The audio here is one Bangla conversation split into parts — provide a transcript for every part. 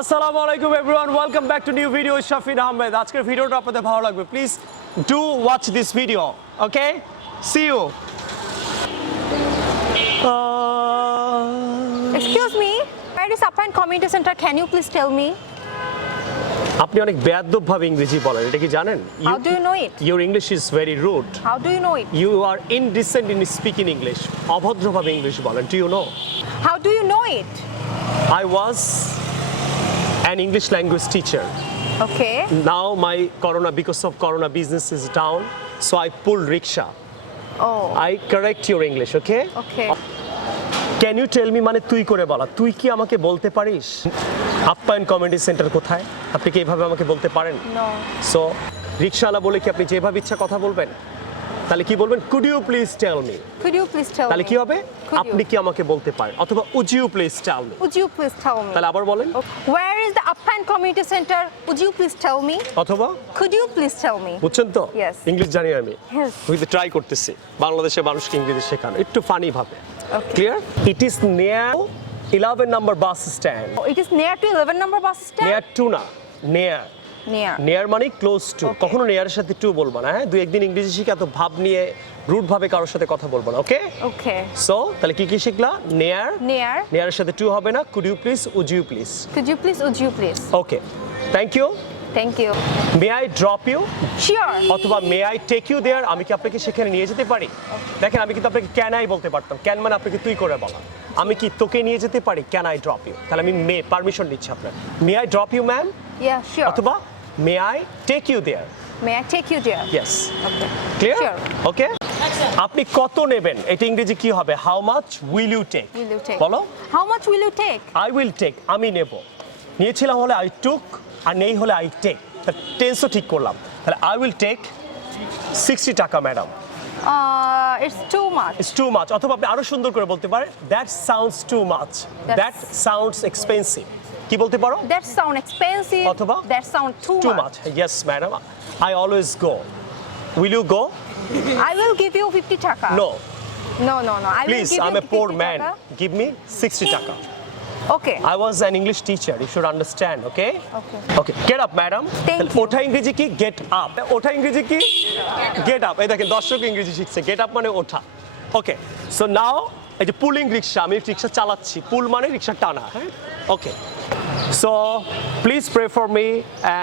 আসসালামু আলাইকুম everyone, welcome back to new video Shafin Ahmed. আজকের ভিডিওটা আপনাদের ভালো লাগবে, please do watch this video, okay? See you. Excuse me, where is Appan Community Center? Can you please tell me? আপনি অনেক বেয়াদবভাবে ইংরেজি বলেন, এটা কি জানেন? How do you know it? Your English is very rude. How do you know it? You are indecent in speaking English. অভদ্রভাবে ইংলিশ বলেন। Do you know? How do you know it? I was an English language teacher. Okay. Now because of corona business is down, so I pulled rickshaw. Oh. I correct your English, okay? Okay. Can you tell me মানে তুই করে বলা, তুই কি আমাকে বলতে পারিস আপ্যায়ন কমিউনিটি সেন্টার কোথায়? আপনি কি এইভাবে আমাকে বলতে পারেন? No. সো রিকশাওয়ালা বলে কি আপনি যেভাবে ইচ্ছা কথা বলবেন? তাহলে কি বলবেন? Could you please tell me? Could you please tell তাহলে me? কি হবে? Could আপনি you? কি আমাকে বলতে পারেন? অথবা would you please tell me? Would you please tell me? তাহলে আবার বলেন। Where is the Appan Community Center? Would you please tell me? অথবা Could you please tell me? বুঝছেন তো? Yes. ইংলিশ জানি আমি। Yes. উইথ ট্রাই করতেছি বাংলাদেশের মানুষকে ইংরেজি শেখানো একটু ফানি ভাবে। Okay. Clear? It is near 11 number bus stand. Oh, it is near to 11 number bus stand? Near to না, নিয়ার। Near. নেয়ার মানে ক্লোজ টু। Okay. কখনো নেয়ারের সাথে টু বলবো না, হ্যাঁ? দুই একদিন ইংরেজি শিখে এত ভাব নিয়ে রুট ভাবে কারোর সাথে কথা বলবো না, ওকে? Okay. সো তাহলে কি কি শিখলা? নেয়ার, Near. নেয়ারের সাথে টু হবে না। Could you please, would you please. Could you please? Would you please? Okay, thank you. Thank you. May I drop you Sure. অথবা may I take you there. আমি কি আপনাকে সেখানে নিয়ে যেতে পারি? দেখেন, আমি কিন্তু আপনাকে ক্যান আই বলতে পারতাম। ক্যান মানে আপনাকে তুই করে বলা। আমি কি তোকে নিয়ে যেতে পারি? Can I drop you. তাহলে আমি মে পারমিশন নিচ্ছি আপনার। May I drop you ma'am Yeah, sure. অথবা may I take you there. May I take you there? Yes. Okay. Clear? Sure. Okay. আপনি কত নেবেন? এটা ইংরেজি কি হবে? How much will you take? Will you take? বলো। How much will you take? I will take, আমি নেব। নিয়েছিলাম হলে আই টুক, আর নেই হলে আই টেক। টেন্সও ঠিক করলাম। তাহলে আই উইল টেক 60 টাকা madam. It's too much. It's too much. অথবা আপনি আরো সুন্দর করে বলতে পারেন that sounds too much, that sounds expensive. কি বলতে পারো? That sound expensive. অথবা That sound too too much. Much. Yes madam, I always go. Will you go? I will give you 50 taka. No No, no, no. I will please, give I am you এ পোর 50 ম্যান, taka. গিভ মি 60 টাকা। Okay. I was an English teacher. You should understand, okay? Okay. Okay. Get up, madam. Thank তাহলে you. ওঠা ইংরেজি কি? Get up. ওঠা ইংরেজি কি? Get up. এই দেখেন, দর্শক ইংরেজি শিখছে। Get up মানে ওঠা। Okay. So now এই যে পুলিং রিক্সা, আমি রিক্সা চালাচ্ছি। পুল মানে রিক্সা টানা, হ্যাঁ? Okay. So please pray for me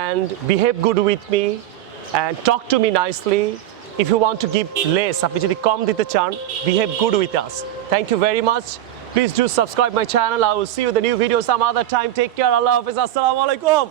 and behave good with me and talk to me nicely. If you want to give less, আপনি যদি কম দিতে চান, behave good with us. Thank you very much. Please do subscribe my channel. I will see you in the new video some other time. Take care. Allah Hafiz. Assalamu alaikum.